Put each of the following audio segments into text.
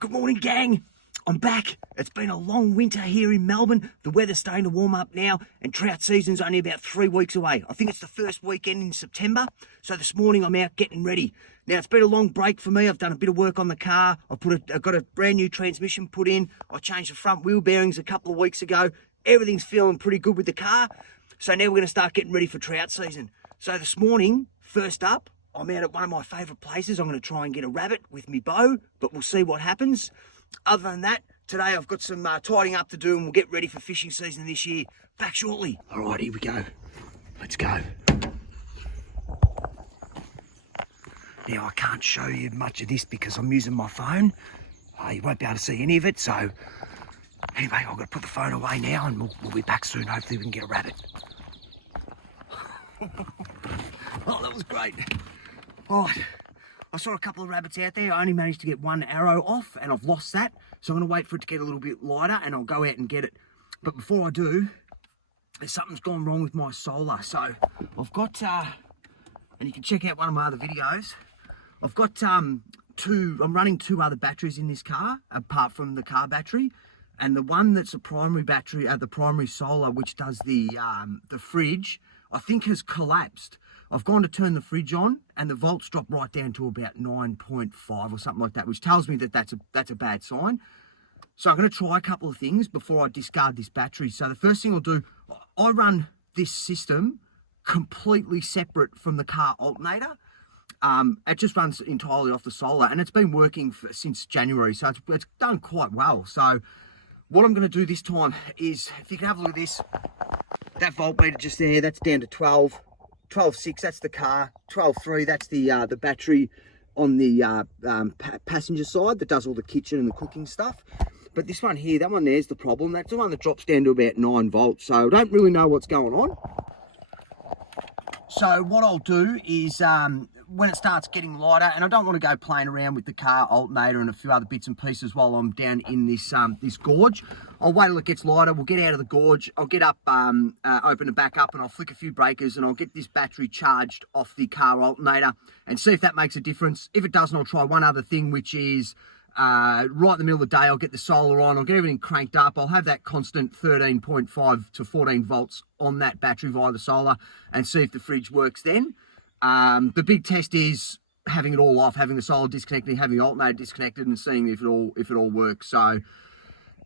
Good morning, gang. I'm back. It's been a long winter here in Melbourne. The weather's starting to warm up now, and trout season's only about 3 weeks away. I think it's the first weekend in September, so this morning I'm out getting ready. Now, it's been a long break for me. I've done a bit of work on the car. I've got a brand new transmission put in. I changed the front wheel bearings a couple of weeks ago. Everything's feeling pretty good with the car. So now we're going to start getting ready for trout season. So this morning, first up, I'm out at one of my favourite places. I'm going to try and get a rabbit with me bow, but we'll see what happens. Other than that, today I've got some tidying up to do, and we'll get ready for fishing season this year. Back shortly. All right, here we go. Let's go. Now, I can't show you much of this because I'm using my phone. You won't be able to see any of it, so anyway, I've got to put the phone away now, and we'll be back soon. Hopefully we can get a rabbit. Oh, that was great. All right, I saw a couple of rabbits out there. I only managed to get one arrow off, and I've lost that. So I'm going to wait for it to get a little bit lighter, and I'll go out and get it. But before I do, something's gone wrong with my solar. So I've got, and you can check out one of my other videos. I've got I'm running 2 other batteries in this car, apart from the car battery. And the one that's a primary battery, the primary solar, which does the fridge, I think has collapsed. I've gone to turn the fridge on, and the volts dropped right down to about 9.5 or something like that, which tells me that that's a bad sign. So I'm going to try a couple of things before I discard this battery. So the first thing I'll do, I run this system completely separate from the car alternator. It just runs entirely off the solar, and it's been working since January, so it's done quite well. So what I'm going to do this time is, if you can have a look at this, that voltmeter just there, that's down to 12. 12.6, that's the car. 12.3, that's the battery on the passenger side that does all the kitchen and the cooking stuff. But this one here, that one there's the problem. That's the one that drops down to about 9 volts. So I don't really know what's going on. So what I'll do is, when it starts getting lighter, and I don't want to go playing around with the car alternator and a few other bits and pieces while I'm down in this this gorge, I'll wait till it gets lighter. We'll get out of the gorge. I'll get up, open it back up, and I'll flick a few breakers, and I'll get this battery charged off the car alternator and see if that makes a difference. If it doesn't, I'll try one other thing, which is right in the middle of the day, I'll get the solar on. I'll get everything cranked up. I'll have that constant 13.5 to 14 volts on that battery via the solar, and see if the fridge works then. The big test is having it all off, having the solar disconnected, having the alternator disconnected, and seeing if it all works. So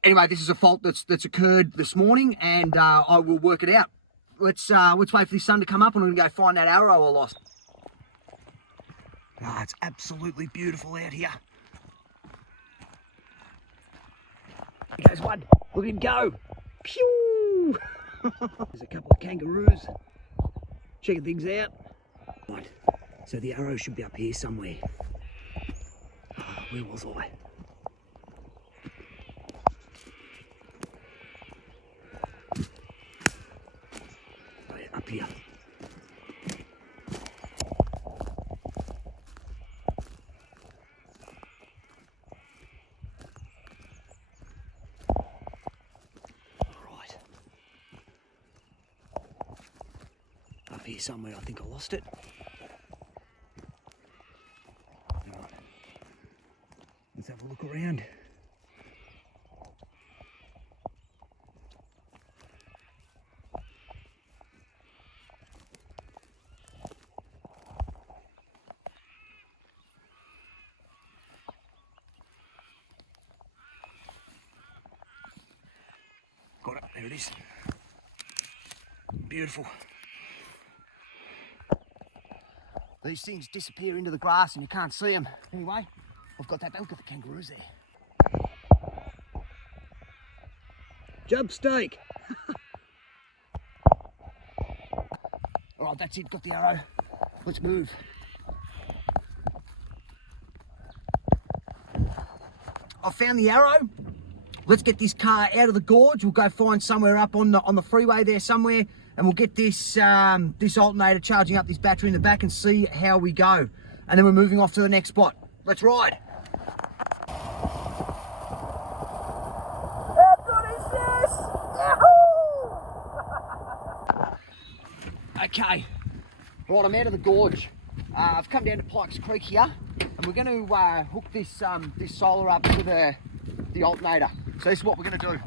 anyway, this is a fault that's occurred this morning, and I will work it out. Let's wait for the sun to come up, and I'm going to go find that arrow I lost. Ah, it's absolutely beautiful out here. There goes one. Look at him go. Pew! There's a couple of kangaroos checking things out. Right, so the arrow should be up here somewhere. Where was I? Oh, yeah, up here. Right. Up here somewhere, I think I lost it. Let's have a look around. Got it, there it is. Beautiful. These things disappear into the grass and you can't see them. Anyway, I've got that. Look at the kangaroos there. Jump steak. All right, that's it. Got the arrow. Let's move. I found the arrow. Let's get this car out of the gorge. We'll go find somewhere up on the freeway there somewhere, and we'll get this this alternator charging up this battery in the back and see how we go. And then we're moving off to the next spot. Let's ride. How good is this? Yahoo! Okay, right, I'm out of the gorge. I've come down to Pikes Creek here. I'm and we're going to hook this this solar up to the alternator. So this is what we're going to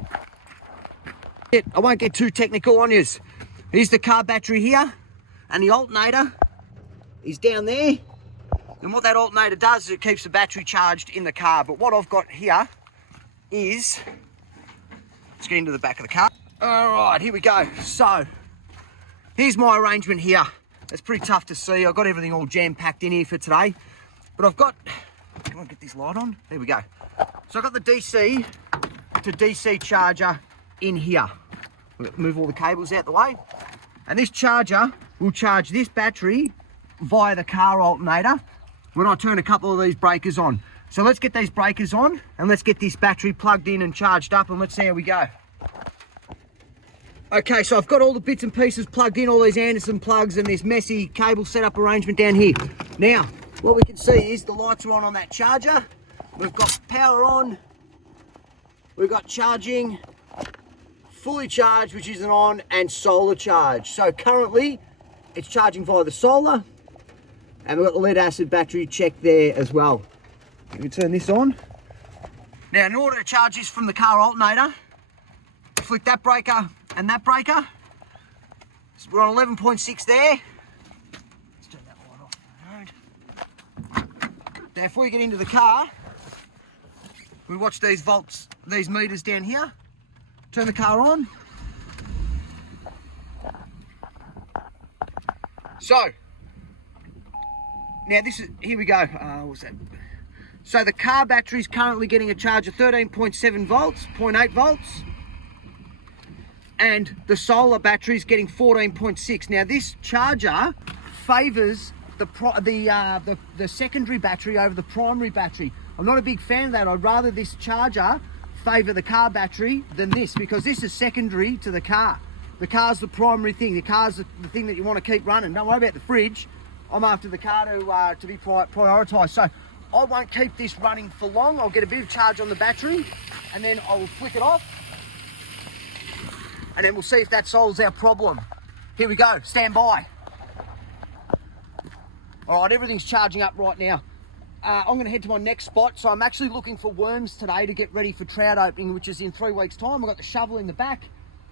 do. I won't get too technical on yous. Here's the car battery here, and the alternator is down there. And what that alternator does is it keeps the battery charged in the car. But what I've got here is, let's get into the back of the car. All right, here we go. So here's my arrangement here. It's pretty tough to see. I've got everything all jam-packed in here for today. But I've got, can I get this light on? There we go. So I've got the DC to DC charger in here. Move all the cables out the way. And this charger will charge this battery via the car alternator when I turn a couple of these breakers on. So let's get these breakers on and let's get this battery plugged in and charged up, and let's see how we go. Okay, so I've got all the bits and pieces plugged in, all these Anderson plugs and this messy cable setup arrangement down here. Now, what we can see is the lights are on that charger. We've got power on. We've got charging, fully charged, which isn't on, and solar charge. So currently, it's charging via the solar, and we've got the lead acid battery check there as well. We can turn this on. Now, in order to charge this from the car alternator, flick that breaker and that breaker. So we're on 11.6 there. Let's turn that light off. Now, before you get into the car, we watch these volts, these meters down here. Turn the car on. So, now this is, here we go. What's that? So the car battery is currently getting a charge of 13.7 volts, 0.8 volts. And the solar battery is getting 14.6. Now this charger favours the secondary battery over the primary battery. I'm not a big fan of that. I'd rather this charger favour the car battery than this, because this is secondary to the car. The car's the primary thing. The car's the thing that you want to keep running. Don't worry about the fridge. I'm after the car to be prioritised. So I won't keep this running for long. I'll get a bit of charge on the battery and then I will flick it off. And then we'll see if that solves our problem. Here we go, stand by. All right, everything's charging up right now. I'm gonna head to my next spot. So I'm actually looking for worms today to get ready for trout opening, which is in 3 weeks' time. I've got the shovel in the back.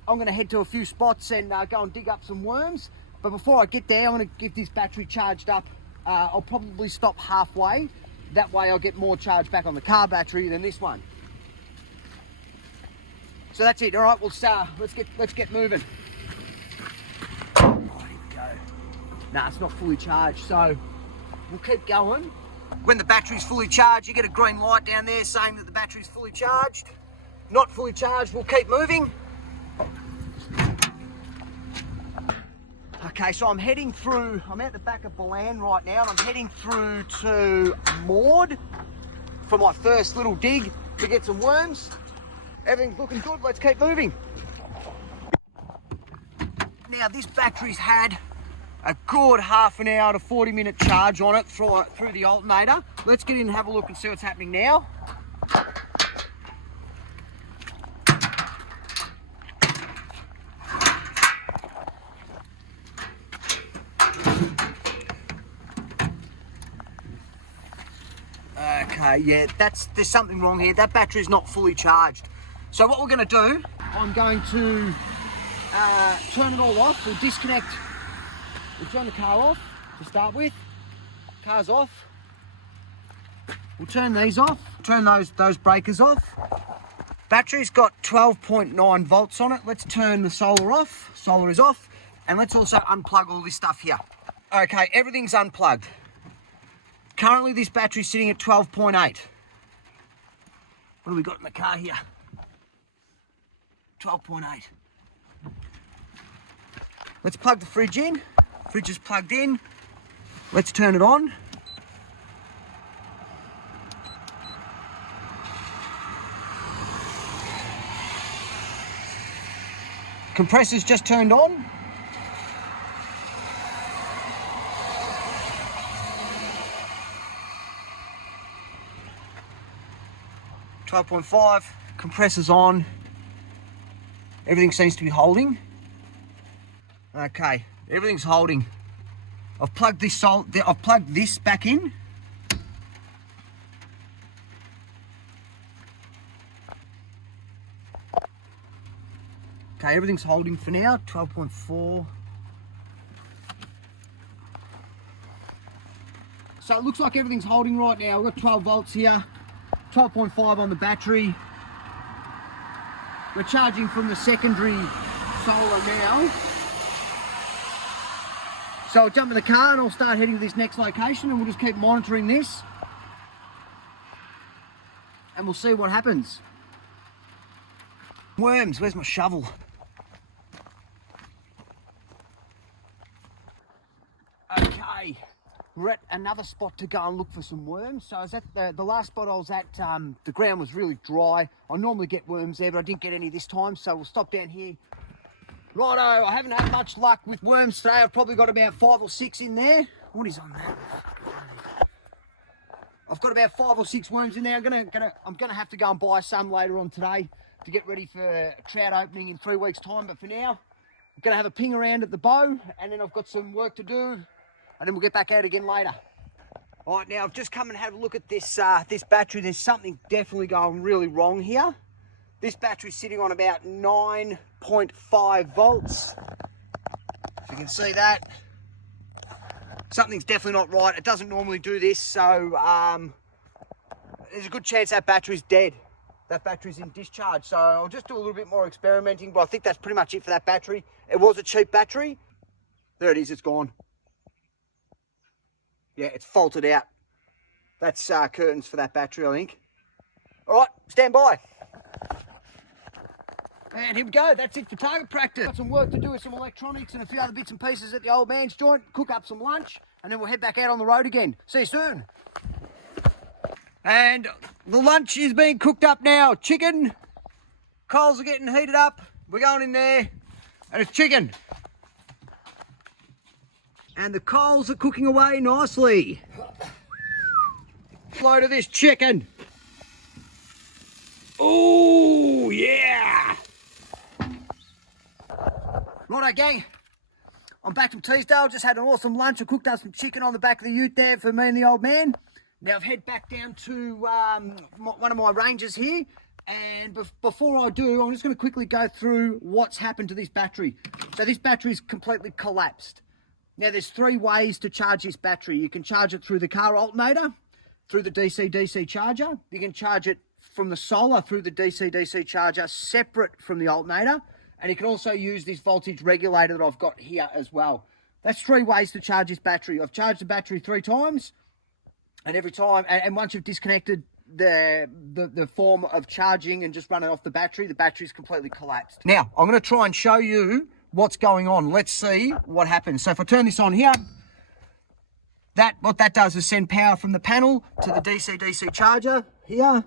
I'm gonna head to a few spots and go and dig up some worms. But before I get there, I'm gonna get this battery charged up. I'll probably stop halfway. That way I'll get more charge back on the car battery than this one. So that's it. All right, we'll start. Let's get moving. Oh, here we go. Nah, it's not fully charged, so we'll keep going. When the battery's fully charged, you get a green light down there saying that the battery's fully charged. Not fully charged, we'll keep moving. Okay, so I'm heading through, I'm at the back of Balan right now, and I'm heading through to Maud for my first little dig to get some worms. Everything's looking good, let's keep moving. Now this battery's had a good half an hour to 40-minute charge on it through the alternator. Let's get in and have a look and see what's happening now. Okay, yeah, there's something wrong here. That battery's not fully charged. So what we're going to do, I'm going to turn it all off. We'll disconnect. We'll turn the car off to start with. Car's off. We'll turn these off. Turn those breakers off. Battery's got 12.9 volts on it. Let's turn the solar off. Solar is off. And let's also unplug all this stuff here. Okay, everything's unplugged. Currently this battery's sitting at 12.8. What do we got in the car here? 12.8. Let's plug the fridge in. Fridge is plugged in. Let's turn it on. Compressor's just turned on. .5, compressor's on. Everything seems to be holding. Okay, everything's holding. I've plugged this back in. Okay, everything's holding for now, 12.4. So it looks like everything's holding right now. We've got 12 volts here, 12.5 on the battery. We're charging from the secondary solar now. So I'll jump in the car and I'll start heading to this next location, and we'll just keep monitoring this. And we'll see what happens. Worms, where's my shovel? Okay, we're at another spot to go and look for some worms. So I was at the last spot I was at, the ground was really dry. I normally get worms there, but I didn't get any this time, so we'll stop down here. Righto, I haven't had much luck with worms today. I've probably got about 5 or 6 in there. What is on that? I've got about 5 or 6 worms in there. I'm gonna have to go and buy some later on today to get ready for a trout opening in 3 weeks' time. But for now, I'm gonna have a ping around at the bow, and then I've got some work to do, and then we'll get back out again later. All right, now I've just come and had a look at this this battery. There's something definitely going really wrong here. This battery's sitting on about 9.5 volts. If you can see that. Something's definitely not right. It doesn't normally do this, so there's a good chance that battery's dead. That battery's in discharge. So I'll just do a little bit more experimenting, but I think that's pretty much it for that battery. It was a cheap battery. There it is, it's gone. Yeah, it's faulted out. That's curtains for that battery, I think. All right, stand by. And here we go, that's it for target practice. Got some work to do with some electronics and a few other bits and pieces at the old man's joint, cook up some lunch, and then we'll head back out on the road again. See you soon. And the lunch is being cooked up now. Chicken, coals are getting heated up. We're going in there, and it's chicken. And the coals are cooking away nicely. Load of this chicken. Oh, yeah. Righto, gang. I'm back from Teesdale. Just had an awesome lunch. I cooked up some chicken on the back of the ute there for me and the old man. Now I've head back down to one of my ranges here. And before I do, I'm just going to quickly go through what's happened to this battery. So this battery's completely collapsed. Now there's 3 ways to charge this battery. You can charge it through the car alternator, through the DC-DC charger. You can charge it from the solar through the DC-DC charger, separate from the alternator. And you can also use this voltage regulator that I've got here as well. That's 3 ways to charge this battery. I've charged the battery 3 times, and every time, and once you've disconnected the form of charging and just run it off the battery's completely collapsed. Now, I'm going to try and show you what's going on. Let's see what happens. So if I turn this on here, what that does is send power from the panel to the DC-DC charger here.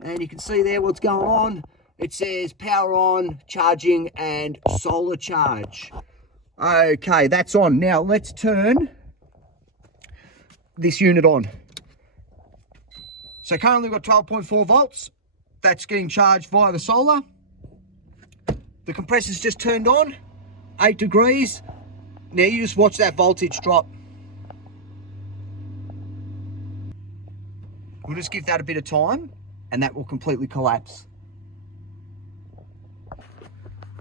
And you can see there what's going on. It says power on, charging, and solar charge. Okay, that's on. Now let's turn this unit on. So currently we've got 12.4 volts. That's getting charged via the solar. The compressor's just turned on, 8 degrees. Now you just watch that voltage drop. We'll just give that a bit of time, and that will completely collapse.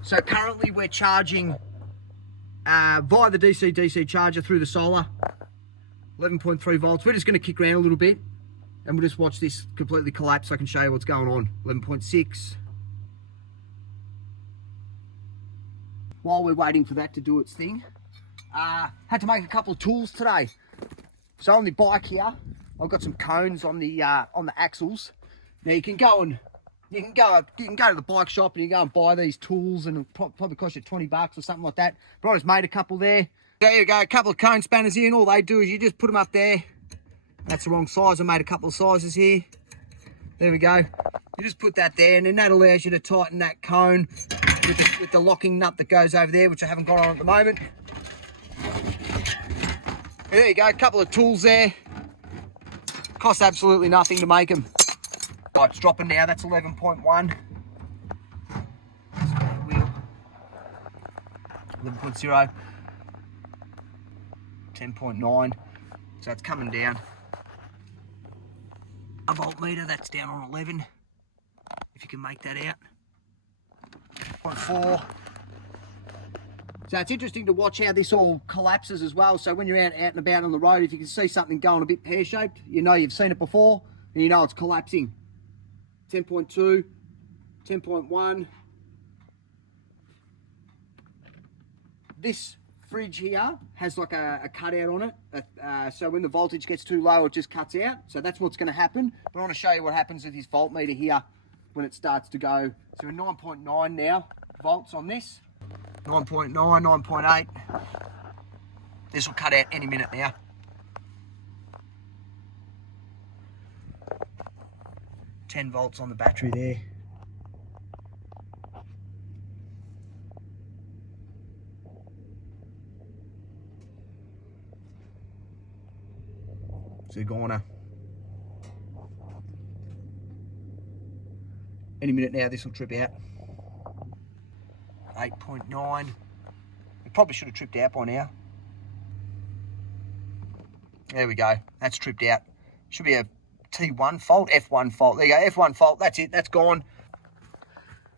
So currently we're charging via the DC-DC charger through the solar, 11.3 volts. We're just going to kick around a little bit, and we'll just watch this completely collapse so I can show you what's going on. 11.6. While we're waiting for that to do its thing, had to make a couple of tools today. So on the bike here, I've got some cones on the axles. Now you can go to the bike shop and you can go and buy these tools, and it'll probably cost you $20 or something like that. But I just made a couple there. There you go, a couple of cone spanners here, and all they do is you just put them up there. That's the wrong size. I made a couple of sizes here. There we go. You just put that there, and then that allows you to tighten that cone with the locking nut that goes over there, which I haven't got on at the moment. There you go, a couple of tools there. Cost absolutely nothing to make them. Right, it's dropping now, that's 11.1. Wheel. 11.0. 10.9. So it's coming down. A voltmeter, that's down on 11. If you can make that out. 4. So it's interesting to watch how this all collapses as well. So when you're out and about on the road, if you can see something going a bit pear-shaped, you know you've seen it before, and you know it's collapsing. 10.2, 10.1. This fridge here has like a cutout on it. So when the voltage gets too low, it just cuts out. So that's what's going to happen. But I want to show you what happens with this voltmeter here when it starts to go. So we're 9.9 now volts on this. 9.9, 9.8. This will cut out any minute now. $10 volts on the battery there. So you're gonna any minute now this will trip out. 8.9. It probably should have tripped out by now. There we go. That's tripped out. Should be a T1 fault, F1 fault. There you go, F1 fault. That's it. That's gone.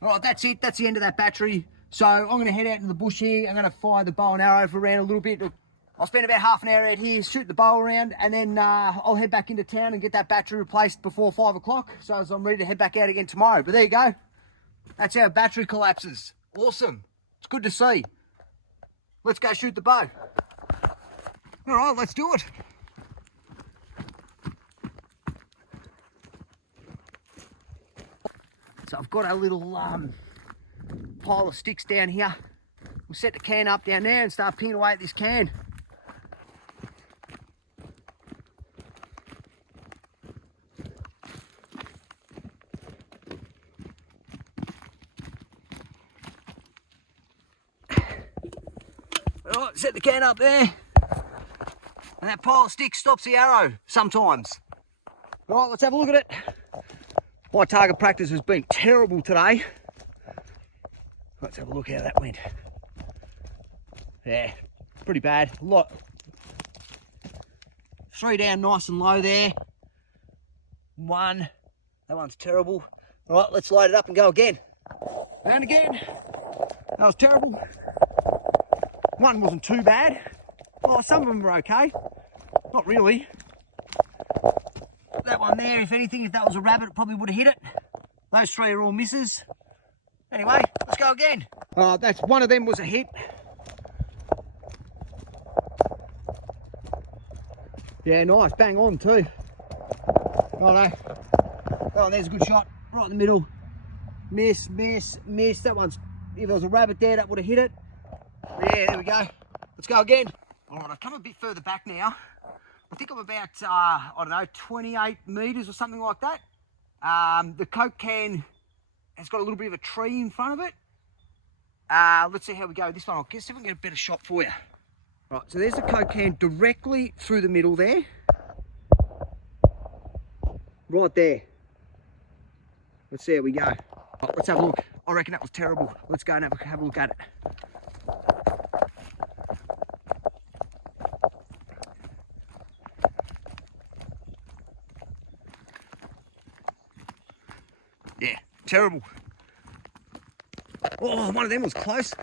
All right, that's it. That's the end of that battery. So I'm going to head out into the bush here. I'm going to fire the bow and arrow for around a little bit. I'll spend about half an hour out here, shoot the bow around, and then I'll head back into town and get that battery replaced before 5 o'clock. So as I'm ready to head back out again tomorrow. But there you go. That's how a battery collapses. Awesome. It's good to see. Let's go shoot the bow. All right, let's do it. So I've got a little pile of sticks down here. We'll set the can up down there and start pinging away at this can. All right, set the can up there. And that pile of sticks stops the arrow sometimes. All right, let's have a look at it. My target practice has been terrible today. Let's have a look how that went. Yeah, pretty bad. A lot. 3 down nice and low there. 1. That one's terrible. All right, let's load it up and go again. And again. That was terrible. 1 wasn't too bad. Oh, some of them were okay. Not really. That one there, if anything, if that was a rabbit, it probably would have hit it. Those 3 are all misses. Anyway, let's go again. That's one of them was a hit. Yeah, nice, bang on too. Oh no. Oh, there's a good shot, right in the middle. Miss, miss, miss. That one's, if there was a rabbit there, that would have hit it. Yeah, there we go. Let's go again. All right, I've come a bit further back now. I think I'm about, I don't know, 28 metres or something like that. The Coke can has got a little bit of a tree in front of it. Let's see how we go. This one, I'll see if we can get a better shot for you. Right, so there's the Coke can directly through the middle there. Right there. Let's see how we go. Right, let's have a look. I reckon that was terrible. Let's go and have a look at it. Yeah, terrible. Oh, one of them was close.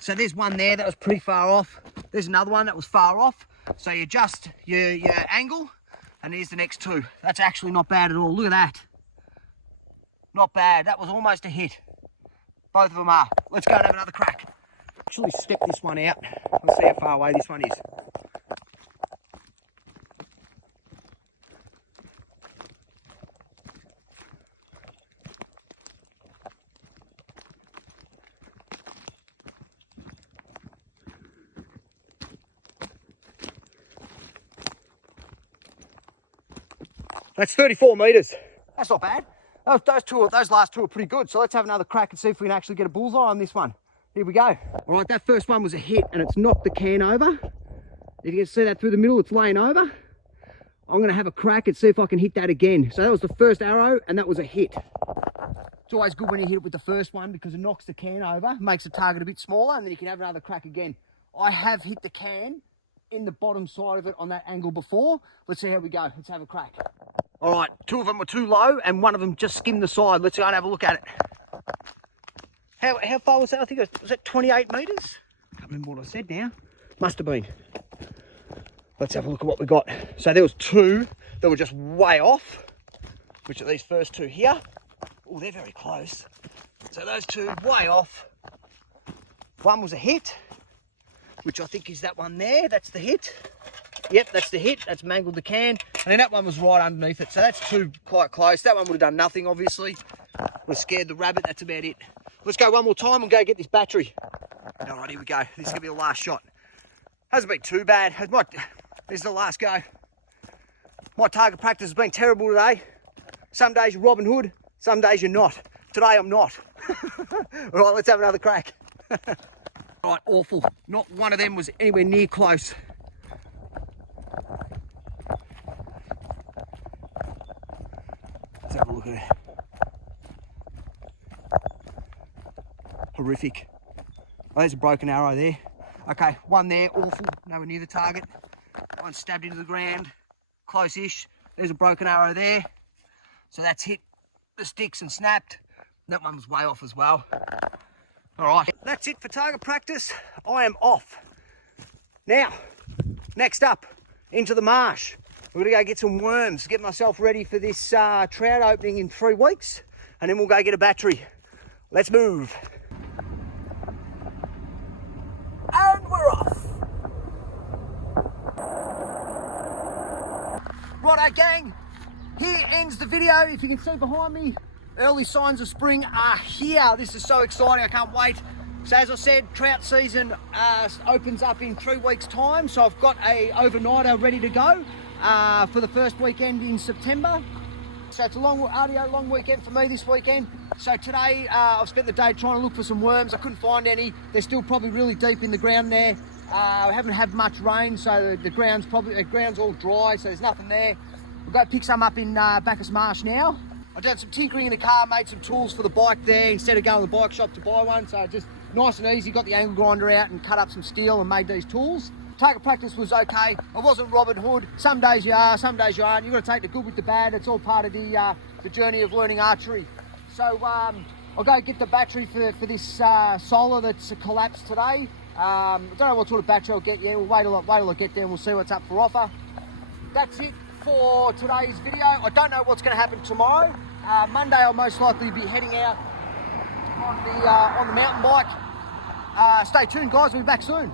So there's one there that was pretty far off. There's another one that was far off. So you adjust your angle, and here's the next 2. That's actually not bad at all. Look at that. Not bad. That was almost a hit. Both of them are. Let's go and have another crack. Actually step this one out. Let's see how far away this one is. That's 34 metres. That's not bad. Those last 2 are pretty good. So let's have another crack and see if we can actually get a bullseye on this one. Here we go. All right, that first one was a hit and it's knocked the can over. If you can see that through the middle, it's laying over. I'm going to have a crack and see if I can hit that again. So that was the first arrow and that was a hit. It's always good when you hit it with the first one because it knocks the can over, makes the target a bit smaller, and then you can have another crack again. I have hit the can in the bottom side of it on that angle before. Let's see how we go. Let's have a crack. All right, 2 of them were too low and one of them just skimmed the side. Let's go and have a look at it. How far was that? I think was that 28 metres? Can't remember what I said now. Must have been. Let's have a look at what we got. So there was two that were just way off, which are these first two here. Oh, they're very close. So those two way off. One was a hit, which I think is that one there. That's the hit. Yep, that's the hit. That's mangled the can. And then that one was right underneath it. So that's two quite close. That one would have done nothing, obviously. We're scared the rabbit. That's about it. Let's go one more time and go get this battery. All right, here we go. This is going to be the last shot. Hasn't been too bad. This is the last go. My target practice has been terrible today. Some days you're Robin Hood, some days you're not. Today I'm not. All right, let's have another crack. All right, awful. Not one of them was anywhere near close. Let's have a look at it. Horrific. Oh, there's a broken arrow there. Okay, one there, awful, nowhere near the target. One stabbed into the ground, close-ish. There's a broken arrow there. So that's hit the sticks and snapped. That one was way off as well. All right, that's it for target practice. I am off. Now, next up, into the marsh. We're gonna go get some worms, get myself ready for this trout opening in 3 weeks, and then we'll go get a battery. Let's move. And we're off. Righto gang, here ends the video. If you can see behind me, early signs of spring are here. This is so exciting, I can't wait. So as I said, trout season opens up in 3 weeks time. So I've got a overnighter ready to go for the first weekend in September. So it's a long weekend for me this weekend. So today I've spent the day trying to look for some worms. I couldn't find any. They're still probably really deep in the ground there. I haven't had much rain, so the ground's all dry, so there's nothing there. We'll go pick some up in Bacchus Marsh now. I've done some tinkering in the car, made some tools for the bike there instead of going to the bike shop to buy one. So just nice and easy, got the angle grinder out and cut up some steel and made these tools. Target practice was okay. I wasn't Robin Hood. Some days you are, some days you aren't. You've got to take the good with the bad. It's all part of the journey of learning archery. So I'll go get the battery for this solar that's collapsed today. I don't know what sort of battery I'll get yet. We'll wait till I get there and we'll see what's up for offer. That's it for today's video. I don't know what's going to happen tomorrow. Monday I'll most likely be heading out on the mountain bike. Stay tuned guys, we'll be back soon.